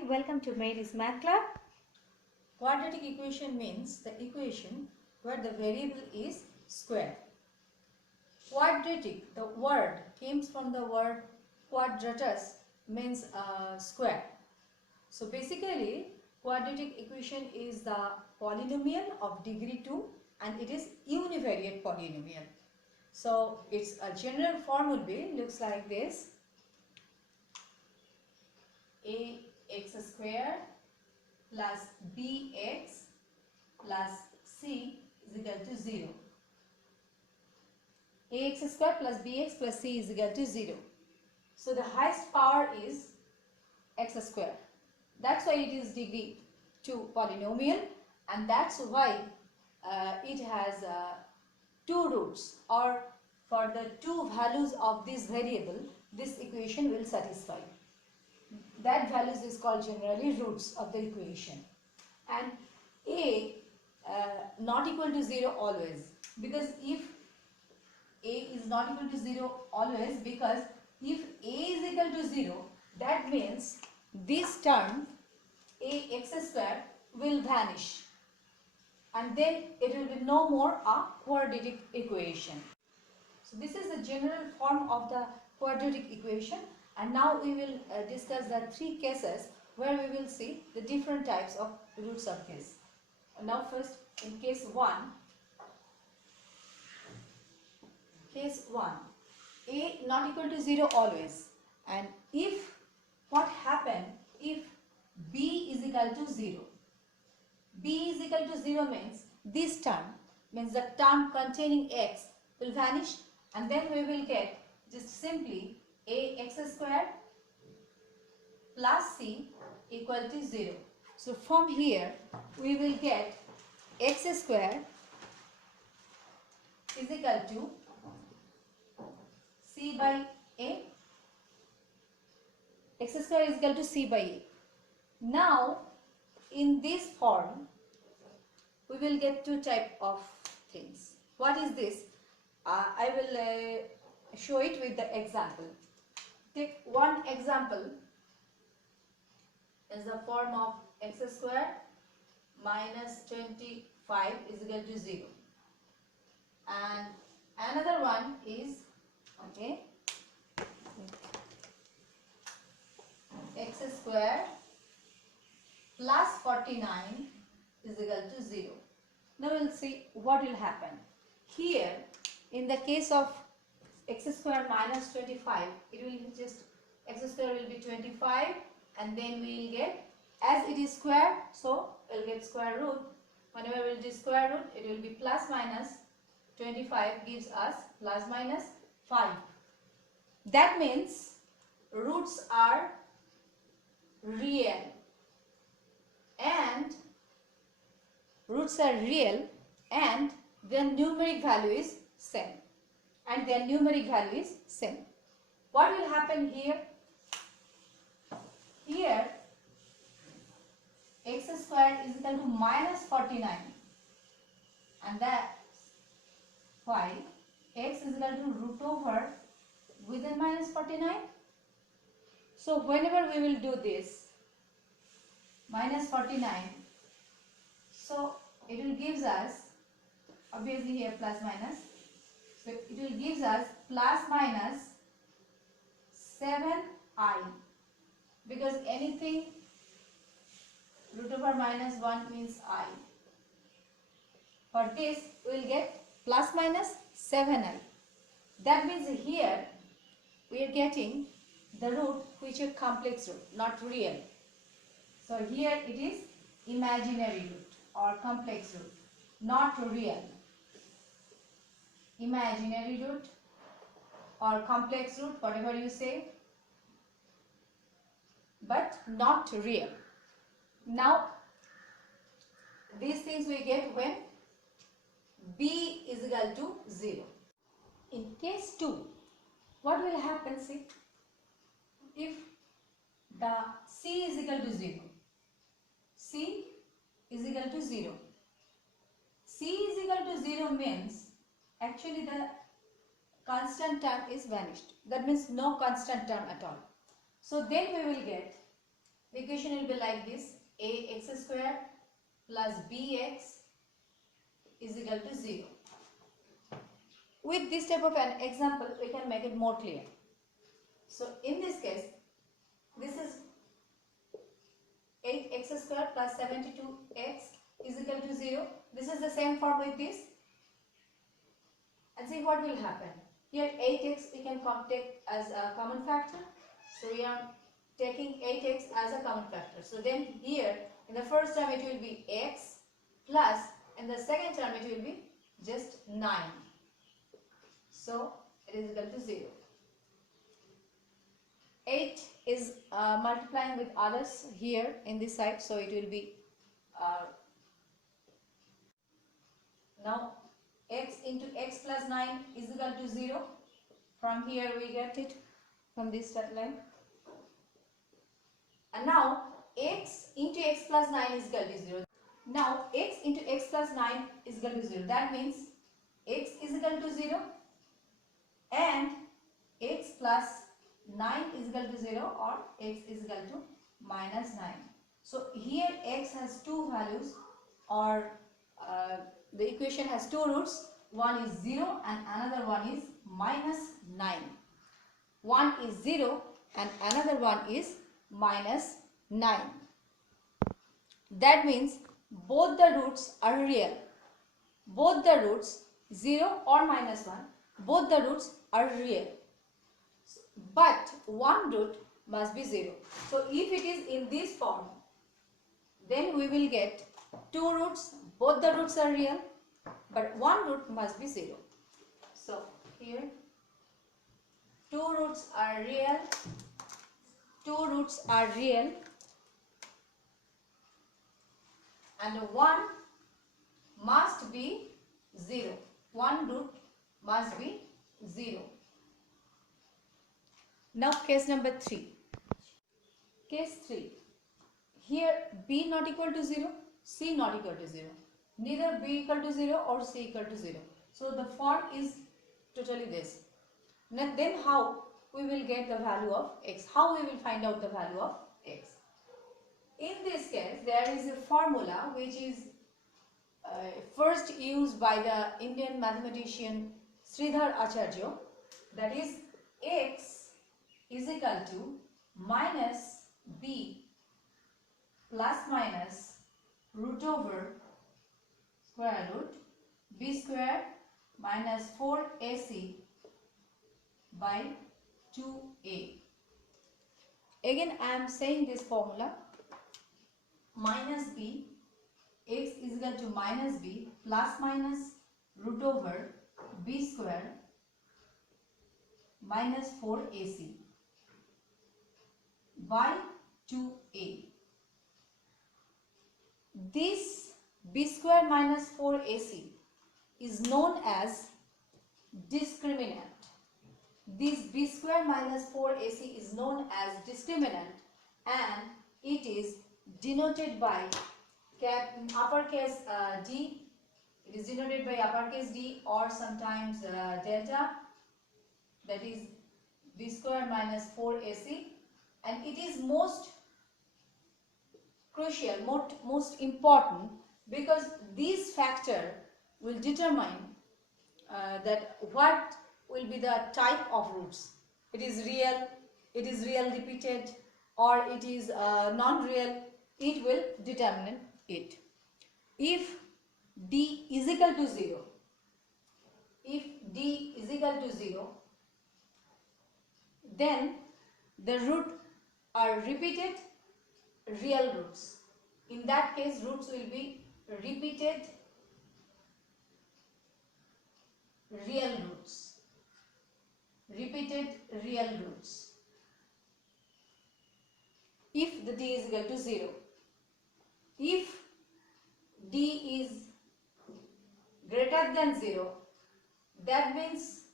Hi, welcome to Mary's Math Club. Quadratic equation means the equation where the variable is square. Quadratic, the word comes from the word quadratus, means square. So basically, quadratic equation is the polynomial of degree 2 and it is univariate polynomial. So its a general form would be, looks like this: ax square plus bx plus c is equal to 0. Ax square plus bx plus c is equal to 0. So the highest power is x square. That's why it is degree 2 polynomial, and that's why it has 2 roots, or for the 2 values of this variable this equation will satisfy. That values is called generally roots of the equation. And a not equal to 0 always, because if a is not equal to 0 always, because if a is equal to 0, that means this term ax square will vanish, and then it will be no more a quadratic equation. So this is the general form of the quadratic equation, and now we will discuss the 3 cases where we will see the different types of roots of this. Now first, in case 1, a not equal to 0 always, and if what happen if b is equal to 0, b is equal to 0 means this term, means the term containing x will vanish, and then we will get just simply ax square plus c equal to 0. So from here we will get x square is equal to c by a. X square is equal to c by a. Now in this form we will get 2 type of things. What is this? I will show it with the example. Take one example as the form of x square minus 25 is equal to 0, and another one is x square plus 49 is equal to 0. Now we will see what will happen. Here in the case of x square minus 25, it will just, x square will be 25, and then we will get, as it is square, so we will get square root. Whenever we will do square root, it will be plus minus 25 gives us plus minus 5. That means roots are real, and their numeric value is same, What will happen here? Here x square is equal to minus 49, and that's why x is equal to root over within minus 49. So whenever we will do this minus 49, so it will gives us, obviously here plus minus, so it will gives us plus minus 7i, because anything root over minus 1 means I. For this we will get plus minus 7i. That means here we are getting the root which is complex root, not real. So here it is imaginary root or complex root, not real. Imaginary root or complex root, whatever you say, but not real. Now these things we get when b is equal to 0. In case 2, what will happen? See, if the c is equal to 0, c is equal to 0, c is equal to 0 means actually the constant term is vanished. That means no constant term at all. So then we will get The equation will be like this: ax square plus bx is equal to 0. With this type of an example, we can make it more clear. So in this case, this is 8x square plus 72x is equal to 0. This is the same form with this. And see what will happen. Here 8x we can take as a common factor. So we are taking 8x as a common factor. So then here in the first term it will be x plus, in the second term it will be just 9. So it is equal to 0. 8 is multiplying with others here in this side, so it will be now x into x plus 9 is equal to 0. From here we get it from this line. And now x into x plus 9 is equal to 0. Now x into x plus 9 is equal to 0. That means x is equal to 0 and x plus 9 is equal to 0 or x is equal to minus 9. So here x has two values, or the equation has two roots. One is 0 and another one is minus 9. One is 0 and another one is minus 9. That means both the roots are real. Both the roots 0 or minus 1, both the roots are real. But one root must be 0. So if it is in this form, then we will get two roots, both the roots are real, but one root must be 0. So here two roots are real, and one must be 0. One root must be 0. Now case number 3. Case 3. Here b not equal to 0, c not equal to 0. Neither b equal to 0 or c equal to 0. So the form is totally this. Now then how we will get the value of x? How we will find out the value of x? In this case, there is a formula which is first used by the Indian mathematician Sridhar Acharya, that is x is equal to minus b plus minus root over square root b square minus 4ac by 2a. Again I am saying this formula: minus b, x is equal to minus b plus minus root over b square minus 4ac by 2a. This b square minus 4ac is known as discriminant. This b square minus 4ac is known as discriminant, and it is denoted by uppercase D. It is denoted by uppercase D or sometimes delta, that is b square minus 4ac, and it is most crucial, most important, because this factor will determine that what will be the type of roots. It is real repeated, or it is non-real. It will determine it. If d is equal to 0, then the root are repeated real roots. In that case, roots will be repeated real roots. If the d is equal to 0. If d is greater than 0, that means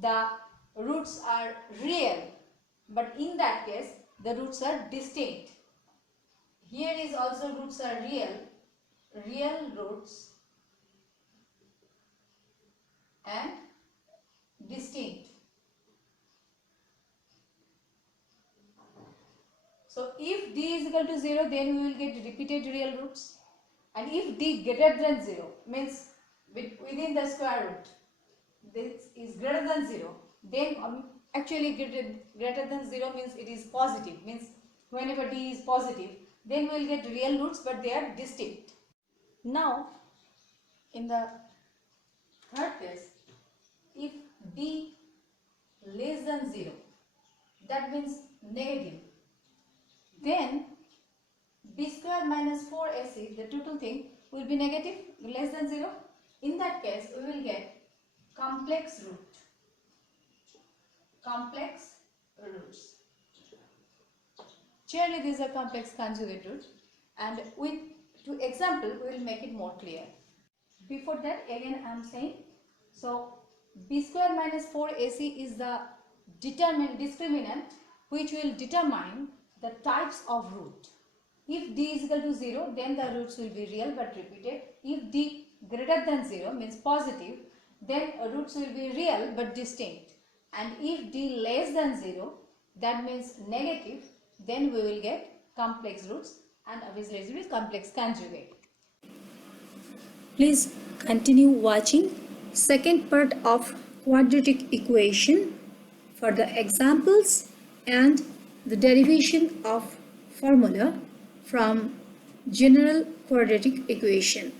the roots are real, but in that case the roots are distinct. Here is also roots are real roots and distinct. So if d is equal to 0, then we will get repeated real roots. And if d greater than 0, means within the square root, this is greater than 0, then actually greater than 0 means it is positive, means whenever d is positive, then we will get real roots, but they are distinct. Now, in the third case, if d less than 0, that means negative, then b square minus 4ac, the total thing will be negative, less than 0. In that case, we will get complex root. Complex roots. Surely these are complex conjugate roots, and with to example we will make it more clear. Before that, again I am saying, so b square minus 4ac is the discriminant which will determine the types of root. If d is equal to 0, then the roots will be real but repeated. If d greater than 0 means positive, then roots will be real but distinct. And if d less than 0, that means negative, then we will get complex roots, and obviously it will be complex conjugate. Please continue watching second part of quadratic equation for the examples and the derivation of formula from general quadratic equation.